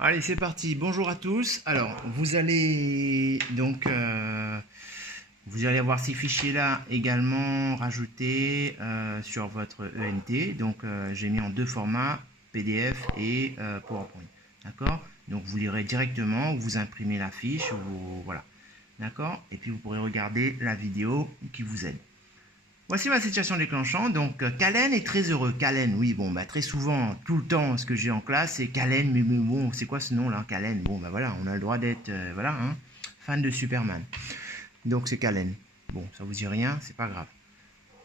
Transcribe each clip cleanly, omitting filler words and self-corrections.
Allez, c'est parti. Bonjour à tous. Alors, vous allez donc vous allez avoir ces fichiers-là également rajoutés sur votre ENT. Donc, j'ai mis en deux formats, PDF et PowerPoint. D'accord? Donc, vous lirez directement, ou vous imprimez la fiche, voilà. D'accord? Et puis, vous pourrez regarder la vidéo qui vous aide. Voici ma situation déclenchante. Donc, Calen est très heureux. Calen, oui, bon, bah, très souvent, tout le temps, ce que j'ai en classe, c'est Calen, mais bon, c'est quoi ce nom-là, Calen? Bon, bah voilà, on a le droit d'être, voilà, hein, fan de Superman. Donc, c'est Calen. Bon, ça vous dit rien, c'est pas grave.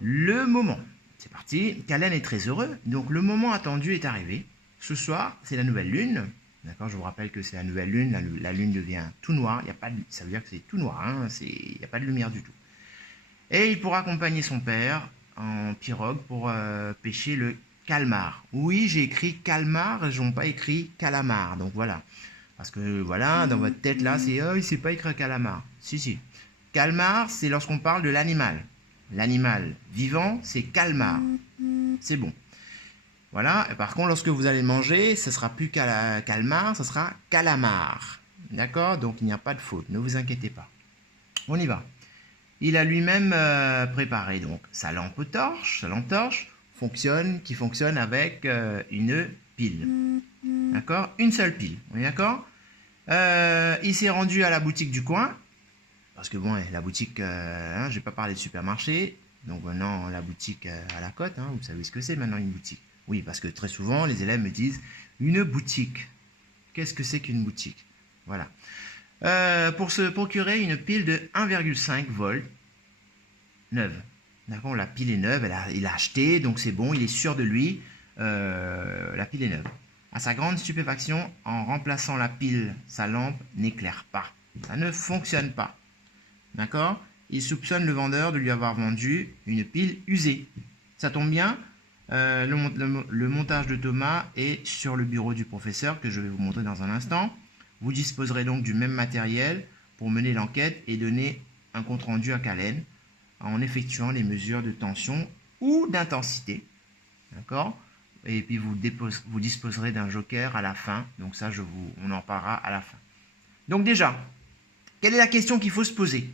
Le moment, c'est parti. Calen est très heureux. Donc, le moment attendu est arrivé. Ce soir, c'est la nouvelle lune. D'accord, je vous rappelle que c'est la nouvelle lune. La lune devient tout noir. Il y a pas de, ça veut dire que c'est tout noir, hein, il n'y a pas de lumière du tout. Et il pourra accompagner son père en pirogue pour pêcher le calmar. Oui, j'ai écrit calmar, je n'ai pas écrit calamar. Donc voilà. Parce que voilà, dans votre tête là, c'est oh, il ne sait pas écrire calamar. Si, si. Calmar, c'est lorsqu'on parle de l'animal. L'animal vivant, c'est calmar. C'est bon. Voilà. Et par contre, lorsque vous allez manger, ce sera plus calmar, ce sera calamar. D'accord? Donc il n'y a pas de faute. Ne vous inquiétez pas. On y va. Il a lui-même préparé donc sa lampe torche, qui fonctionne avec une pile. D'accord? Une seule pile. On est d'accord? Il s'est rendu à la boutique du coin. Parce que bon, la boutique, hein, je vais pas parler de supermarché. Donc maintenant, la boutique à la côte, hein, vous savez ce que c'est maintenant une boutique. Oui, parce que très souvent, les élèves me disent une boutique. Qu'est-ce que c'est qu'une boutique? Voilà. Pour se procurer une pile de 1,5 volts neuve. D'accord, la pile est neuve, il a acheté, donc c'est bon, il est sûr de lui. La pile est neuve. À sa grande stupéfaction, en remplaçant la pile, sa lampe n'éclaire pas. Ça ne fonctionne pas. D'accord? Il soupçonne le vendeur de lui avoir vendu une pile usée. Ça tombe bien, le montage de Thomas est sur le bureau du professeur que je vais vous montrer dans un instant. Vous disposerez donc du même matériel pour mener l'enquête et donner un compte-rendu à Calen en effectuant les mesures de tension ou d'intensité. D'accord? Et puis vous disposerez d'un joker à la fin. Donc ça, on en parlera à la fin. Donc déjà, quelle est la question qu'il faut se poser?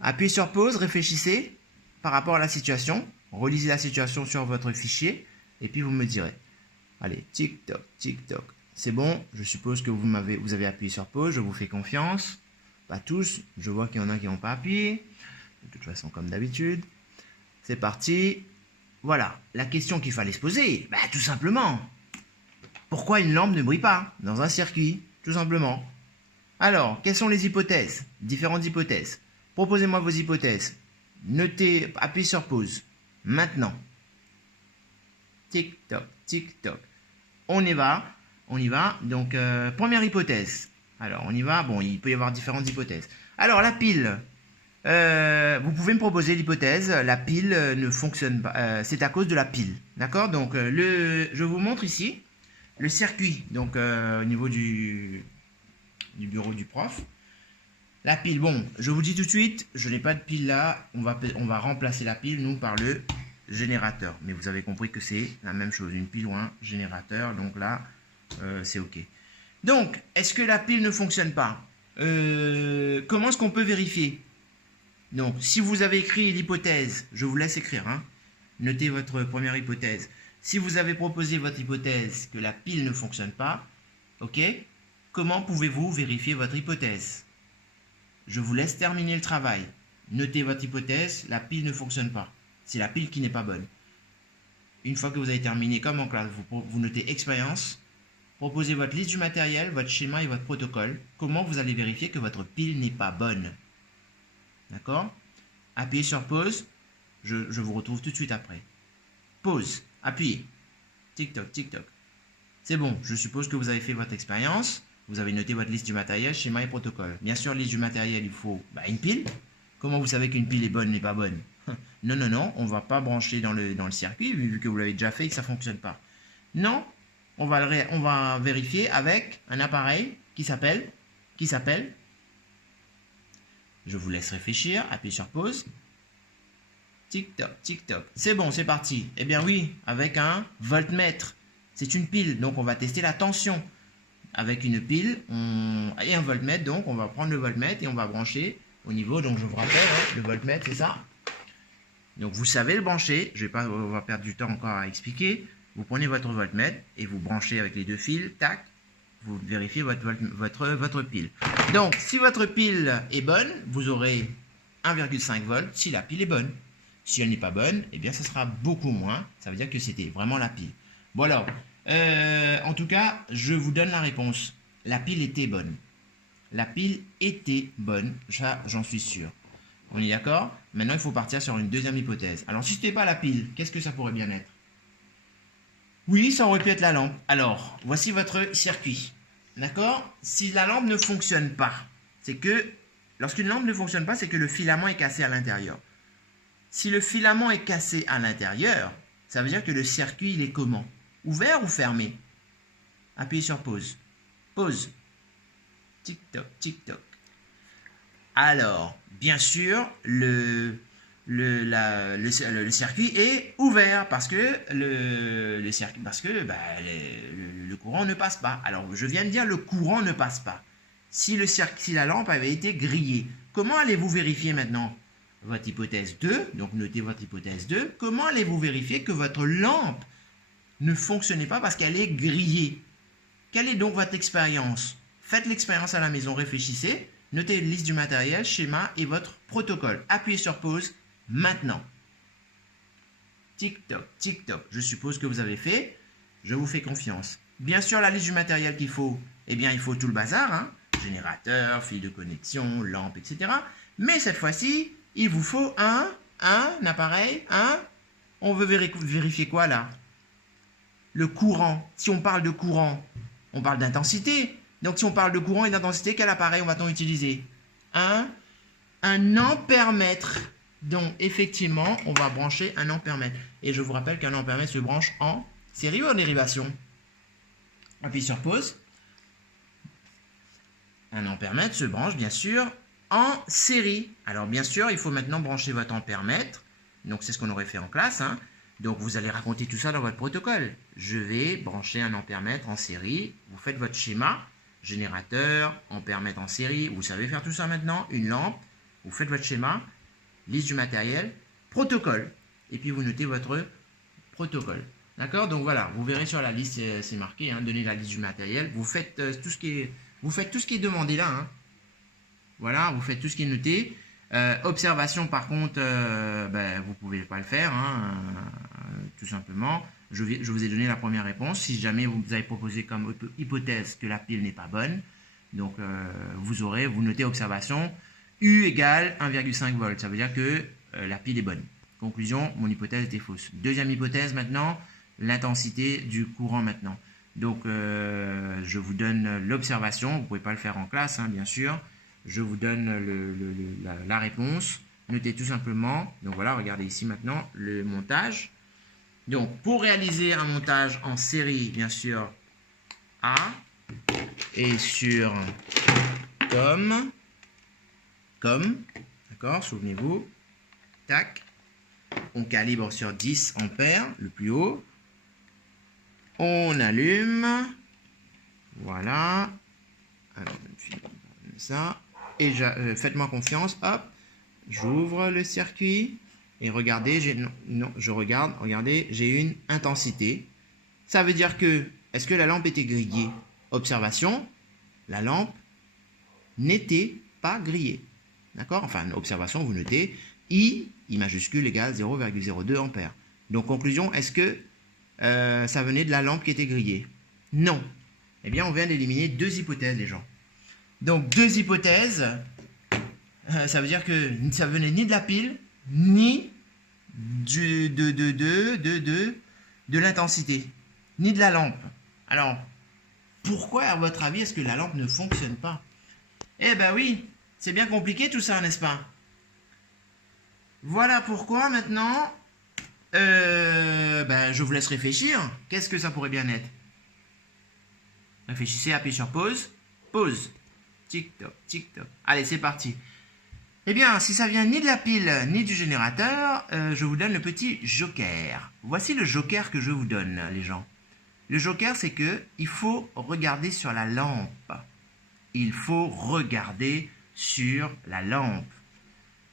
Appuyez sur pause, réfléchissez par rapport à la situation. Relisez la situation sur votre fichier. Et puis vous me direz. Allez, tic-toc, tic-toc. C'est bon, je suppose que vous avez appuyé sur pause, je vous fais confiance. Pas tous, je vois qu'il y en a qui n'ont pas appuyé. De toute façon, comme d'habitude. C'est parti. Voilà, la question qu'il fallait se poser, bah, tout simplement. Pourquoi une lampe ne brille pas dans un circuit? Tout simplement. Alors, quelles sont les hypothèses? Différentes hypothèses. Proposez-moi vos hypothèses. Notez, appuyez sur pause. Maintenant. Tic-toc, tic-toc. On y va. On y va. Donc, première hypothèse. Alors, on y va. Bon, il peut y avoir différentes hypothèses. Alors, la pile. Vous pouvez me proposer l'hypothèse, la pile ne fonctionne pas, c'est à cause de la pile, d'accord? Donc je vous montre ici le circuit, donc au niveau du bureau du prof. La pile, bon, je vous dis tout de suite, je n'ai pas de pile là, on va remplacer la pile, nous, par le générateur. Mais vous avez compris que c'est la même chose, une pile ou un générateur, donc là, c'est OK. Donc, est-ce que la pile ne fonctionne pas? Comment est-ce qu'on peut vérifier? Donc, si vous avez écrit l'hypothèse, je vous laisse écrire, hein. Notez votre première hypothèse. Si vous avez proposé votre hypothèse que la pile ne fonctionne pas, ok, comment pouvez-vous vérifier votre hypothèse? Je vous laisse terminer le travail. Notez votre hypothèse, la pile ne fonctionne pas. C'est la pile qui n'est pas bonne. Une fois que vous avez terminé, comme en classe, vous notez expérience, proposez votre liste du matériel, votre schéma et votre protocole. Comment vous allez vérifier que votre pile n'est pas bonne? D'accord? Appuyez sur pause. Je vous retrouve tout de suite après. Pause. Appuyez. Tic-toc, tic-toc. C'est bon. Je suppose que vous avez fait votre expérience. Vous avez noté votre liste du matériel, schéma et protocole. Bien sûr, liste du matériel, il faut une pile. Comment vous savez qu'une pile est bonne, n'est pas bonne? Non, non, non. On ne va pas brancher dans le circuit, vu que vous l'avez déjà fait et que ça ne fonctionne pas. Non. On va vérifier avec un appareil qui s'appelle je vous laisse réfléchir, appuyez sur pause. Tic-toc, tic-toc. C'est bon, c'est parti. Eh bien oui, avec un voltmètre. C'est une pile, donc on va tester la tension. avec une pile et un voltmètre. Donc, on va prendre le voltmètre et on va brancher au niveau. Donc, je vous rappelle, hein, le voltmètre, c'est ça. Donc, vous savez le brancher. On va perdre du temps encore à expliquer. Vous prenez votre voltmètre et vous branchez avec les deux fils. Tac. Vous vérifiez votre pile. Donc, si votre pile est bonne, vous aurez 1,5 volts si la pile est bonne. Si elle n'est pas bonne, eh bien, ça sera beaucoup moins. Ça veut dire que c'était vraiment la pile. Bon alors, en tout cas, je vous donne la réponse. La pile était bonne. La pile était bonne, ça, j'en suis sûr. On est d'accord? Maintenant, il faut partir sur une deuxième hypothèse. Alors, si ce n'était pas la pile, qu'est-ce que ça pourrait bien être? Oui, ça aurait pu être la lampe. Alors, voici votre circuit. D'accord? Si la lampe ne fonctionne pas, c'est que, lorsqu'une lampe ne fonctionne pas, c'est que le filament est cassé à l'intérieur. Si le filament est cassé à l'intérieur, ça veut dire que le circuit, il est comment? Ouvert ou fermé? Appuyez sur pause. Pause. Tic-toc, tic-toc. Alors, bien sûr, le circuit est ouvert parce que le courant ne passe pas. Alors, je viens de dire le courant ne passe pas. Si la lampe avait été grillée, comment allez-vous vérifier maintenant votre hypothèse 2? Donc, notez votre hypothèse 2. Comment allez-vous vérifier que votre lampe ne fonctionnait pas parce qu'elle est grillée? Quelle est donc votre expérience? Faites l'expérience à la maison, réfléchissez, notez une liste du matériel, schéma et votre protocole. Appuyez sur pause maintenant. Tic-toc, tic-toc. Je suppose que vous avez fait. Je vous fais confiance. Bien sûr, la liste du matériel qu'il faut, eh bien, il faut tout le bazar, hein. Générateur, fil de connexion, lampe, etc. Mais cette fois-ci, il vous faut un appareil, on veut vérifier quoi là? Le courant. Si on parle de courant, on parle d'intensité. Donc, si on parle de courant et d'intensité, quel appareil on va-t-on utiliser? Un ampèremètre. Donc, effectivement, on va brancher un ampèremètre. Et je vous rappelle qu'un ampèremètre se branche en série ou en dérivation. Appuyez sur pause. Un ampèremètre se branche, bien sûr, en série. Alors, bien sûr, il faut maintenant brancher votre ampèremètre. Donc, c'est ce qu'on aurait fait en classe, hein. Donc, vous allez raconter tout ça dans votre protocole. Je vais brancher un ampèremètre en série. Vous faites votre schéma. Générateur, ampèremètre en série. Vous savez faire tout ça maintenant. Une lampe. Vous faites votre schéma. Liste du matériel. Protocole. Et puis, vous notez votre protocole. D'accord? Donc, voilà. Vous verrez sur la liste, c'est marqué. Hein, donnez la liste du matériel. Vous faites tout ce qui est demandé là. Hein. Voilà. Vous faites tout ce qui est noté. Observation, par contre, vous ne pouvez pas le faire, hein, tout simplement. Je vous ai donné la première réponse. Si jamais vous avez proposé comme hypothèse que la pile n'est pas bonne, donc vous notez observation, U égale 1,5 volts. Ça veut dire que la pile est bonne. Conclusion, mon hypothèse était fausse. Deuxième hypothèse maintenant, l'intensité du courant maintenant. Donc, je vous donne l'observation. Vous ne pouvez pas le faire en classe, hein, bien sûr. Je vous donne la réponse. Notez tout simplement. Donc voilà, regardez ici maintenant le montage. Donc pour réaliser un montage en série, bien sûr, A et sur COM, d'accord, souvenez-vous, tac, on calibre sur 10 ampères, le plus haut. On allume. Voilà. Alors, ça. Et faites-moi confiance, hop, j'ouvre le circuit et regardez, regardez, j'ai une intensité. Ça veut dire que, est-ce que la lampe était grillée? Observation, la lampe n'était pas grillée. D'accord? Enfin, observation, vous notez, I majuscule égale 0,02 ampères. Donc, conclusion, est-ce que ça venait de la lampe qui était grillée? Non. Eh bien, on vient d'éliminer deux hypothèses, les gens. Donc, deux hypothèses, ça veut dire que ça venait ni de la pile, ni de l'intensité, ni de la lampe. Alors, pourquoi, à votre avis, est-ce que la lampe ne fonctionne pas? Eh ben oui, c'est bien compliqué tout ça, n'est-ce pas? Voilà pourquoi, maintenant, je vous laisse réfléchir. Qu'est-ce que ça pourrait bien être? Réfléchissez, appuyez sur pause. Pause. Tic-toc, tic-toc. Allez, c'est parti. Eh bien, si ça vient ni de la pile, ni du générateur, je vous donne le petit joker. Voici le joker que je vous donne, les gens. Le joker, c'est que il faut regarder sur la lampe. Il faut regarder sur la lampe.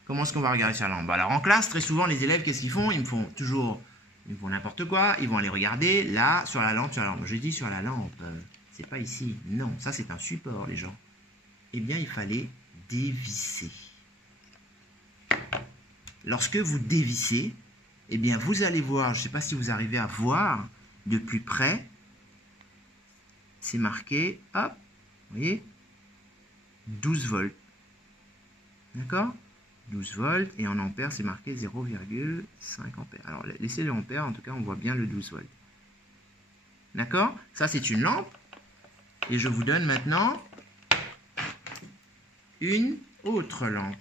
Comment est-ce qu'on va regarder sur la lampe? Alors en classe, très souvent, les élèves, qu'est-ce qu'ils font? Ils font n'importe quoi. Ils vont aller regarder là, sur la lampe, Je dis sur la lampe. C'est pas ici. Non, ça c'est un support, les gens. Eh bien, il fallait dévisser. Lorsque vous dévissez, eh bien, vous allez voir, je ne sais pas si vous arrivez à voir de plus près, c'est marqué, hop, vous voyez, 12 volts. D'accord? 12 volts, et en ampères, c'est marqué 0,5 ampères. Alors, laissez le ampère, en tout cas, on voit bien le 12 volts. D'accord? Ça, c'est une lampe. Et je vous donne maintenant une autre lampe.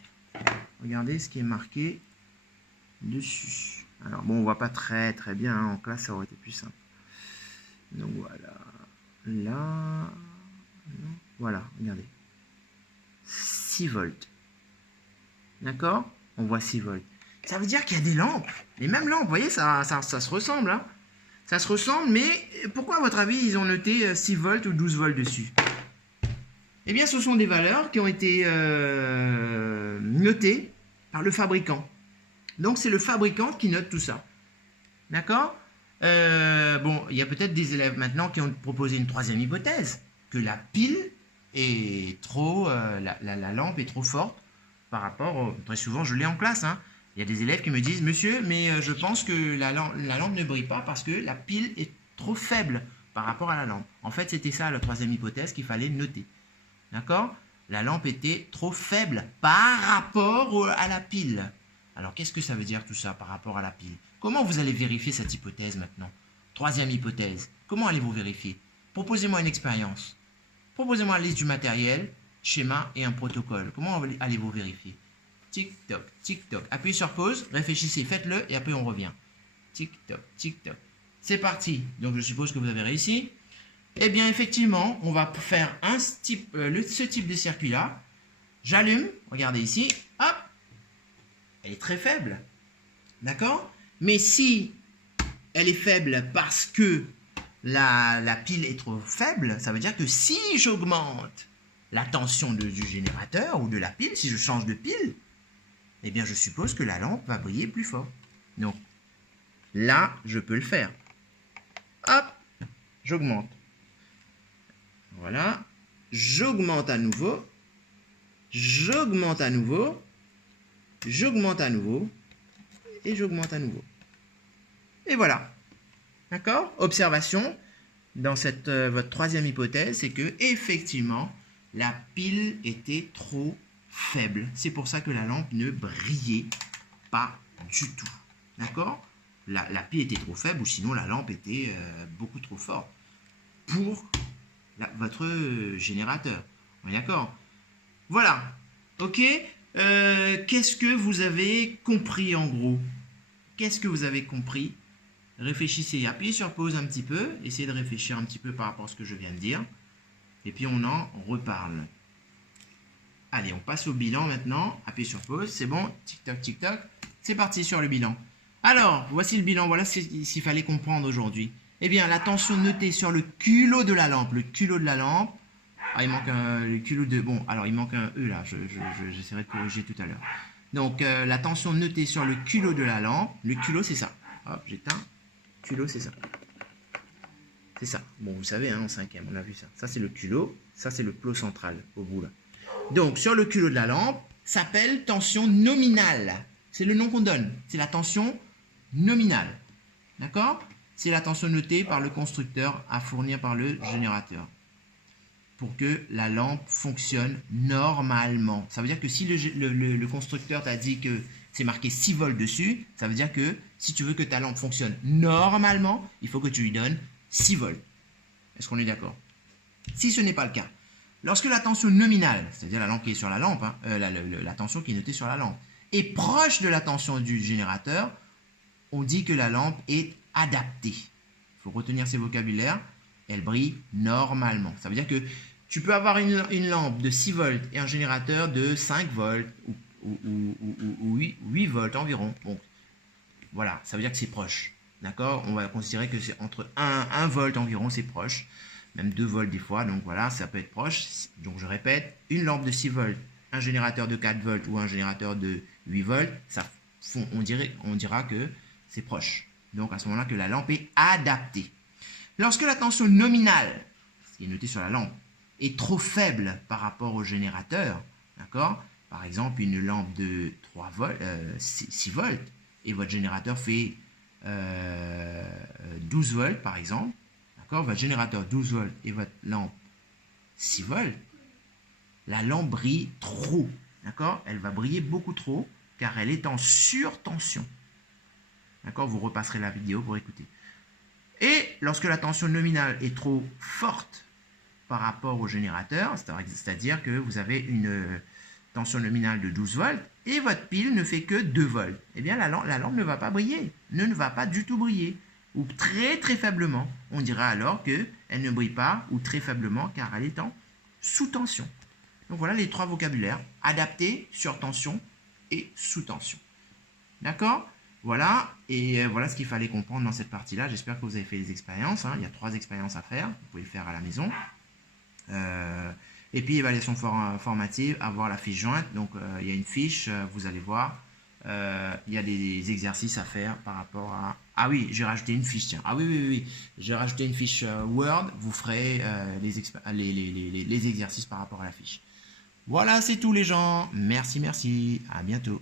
Regardez ce qui est marqué dessus. Alors, bon, on ne voit pas très bien. Hein. En classe, ça aurait été plus simple. Donc, voilà. Là. Non. Voilà, regardez. 6 volts. D'accord? On voit 6 volts. Ça veut dire qu'il y a des lampes. Les mêmes lampes, vous voyez, ça se ressemble. Hein? Ça se ressemble, mais pourquoi, à votre avis, ils ont noté 6 volts ou 12 volts dessus? Eh bien, ce sont des valeurs qui ont été notées par le fabricant. Donc, c'est le fabricant qui note tout ça. D'accord? Bon, il y a peut-être des élèves maintenant qui ont proposé une troisième hypothèse, que la pile est trop... la lampe est trop forte par rapport... Très souvent, je l'ai en classe, hein. Il y a des élèves qui me disent « Monsieur, mais je pense que la lampe ne brille pas parce que la pile est trop faible par rapport à la lampe. » En fait, c'était ça la troisième hypothèse qu'il fallait noter. D'accord? La lampe était trop faible par rapport à la pile. Alors, qu'est-ce que ça veut dire tout ça par rapport à la pile? Comment vous allez vérifier cette hypothèse maintenant? Troisième hypothèse. Comment allez-vous vérifier? Proposez-moi une expérience. Proposez-moi la liste du matériel, schéma et un protocole. Comment allez-vous vérifier? Tic-toc, tic-toc. Appuyez sur pause, réfléchissez, faites-le et après on revient. Tic-toc, tic-toc. C'est parti. Donc, je suppose que vous avez réussi. Eh bien, effectivement, on va faire ce type de circuit-là. J'allume, regardez ici, hop, elle est très faible, d'accord? Mais si elle est faible parce que la pile est trop faible, ça veut dire que si j'augmente la tension du générateur ou de la pile, si je change de pile, eh bien, je suppose que la lampe va briller plus fort. Donc, là, je peux le faire. Hop, j'augmente. Voilà, j'augmente à nouveau, j'augmente à nouveau, j'augmente à nouveau, et j'augmente à nouveau. Et voilà. D'accord? Observation, dans votre troisième hypothèse, c'est que effectivement, la pile était trop faible. C'est pour ça que la lampe ne brillait pas du tout. D'accord? La pile était trop faible, ou sinon la lampe était beaucoup trop forte pour votre générateur. On est d'accord? Voilà. Ok. Qu'est-ce que vous avez compris en gros? Qu'est-ce que vous avez compris? Réfléchissez, appuyez sur pause un petit peu, essayez de réfléchir un petit peu par rapport à ce que je viens de dire, et puis on en reparle. Allez, on passe au bilan maintenant, appuyez sur pause, c'est bon, tic-toc, tic-toc, c'est parti sur le bilan. Alors, voici le bilan, voilà ce qu'il fallait comprendre aujourd'hui. Eh bien, la tension notée sur le culot de la lampe, ah, il manque le culot de... Bon, alors il manque un E là, j'essaierai de corriger tout à l'heure. Donc, la tension notée sur le culot de la lampe, le culot c'est ça. Hop, j'éteins. Culot, c'est ça. C'est ça. Bon, vous savez, hein, en cinquième, on a vu ça. Ça, c'est le culot. Ça, c'est le plot central, au bout, là. Donc, sur le culot de la lampe, s'appelle tension nominale. C'est le nom qu'on donne. C'est la tension nominale. D'accord? C'est la tension notée par le constructeur à fournir par le générateur. Pour que la lampe fonctionne normalement. Ça veut dire que si le constructeur t'a dit que c'est marqué 6 volts dessus, ça veut dire que si tu veux que ta lampe fonctionne normalement, il faut que tu lui donnes 6 volts. Est-ce qu'on est d'accord? Si ce n'est pas le cas, lorsque la tension nominale, c'est-à-dire la lampe qui est sur la lampe, hein, la tension qui est notée sur la lampe, est proche de la tension du générateur, on dit que la lampe est adaptée. Il faut retenir ces vocabulaires. Elle brille normalement. Ça veut dire que tu peux avoir une lampe de 6 volts et un générateur de 5 volts ou 8 volts environ. Bon, voilà, ça veut dire que c'est proche. D'accord? On va considérer que c'est entre 1 volt environ, c'est proche. Même 2 volts des fois, donc voilà, ça peut être proche. Donc je répète, une lampe de 6 volts, un générateur de 4 volts ou un générateur de 8 volts, on dira que c'est proche. Donc à ce moment-là que la lampe est adaptée. Lorsque la tension nominale, ce qui est noté sur la lampe, est trop faible par rapport au générateur, d'accord? Par exemple, une lampe de 3 volts, 6 volts, et votre générateur fait 12 volts par exemple, d'accord? Votre générateur 12 volts et votre lampe 6 volts, la lampe brille trop, d'accord? Elle va briller beaucoup trop car elle est en surtension. D'accord? Vous repasserez la vidéo pour écouter. Et lorsque la tension nominale est trop forte par rapport au générateur, c'est-à-dire que vous avez une tension nominale de 12 volts et votre pile ne fait que 2 volts, eh bien la lampe ne va pas briller, ne va pas du tout briller, ou très très faiblement. On dira alors qu'elle ne brille pas ou très faiblement car elle est en sous-tension. Donc voilà les 3 vocabulaires, adapté, surtension et sous-tension. D'accord? Voilà, et voilà ce qu'il fallait comprendre dans cette partie-là. J'espère que vous avez fait des expériences. Il y a 3 expériences à faire, vous pouvez le faire à la maison. Et puis évaluation formative, avoir la fiche jointe. Donc il y a une fiche, vous allez voir. Il y a des exercices à faire par rapport à... Ah oui, j'ai rajouté une fiche, tiens. Ah oui. J'ai rajouté une fiche Word. Vous ferez les exercices par rapport à la fiche. Voilà, c'est tout les gens. Merci. À bientôt.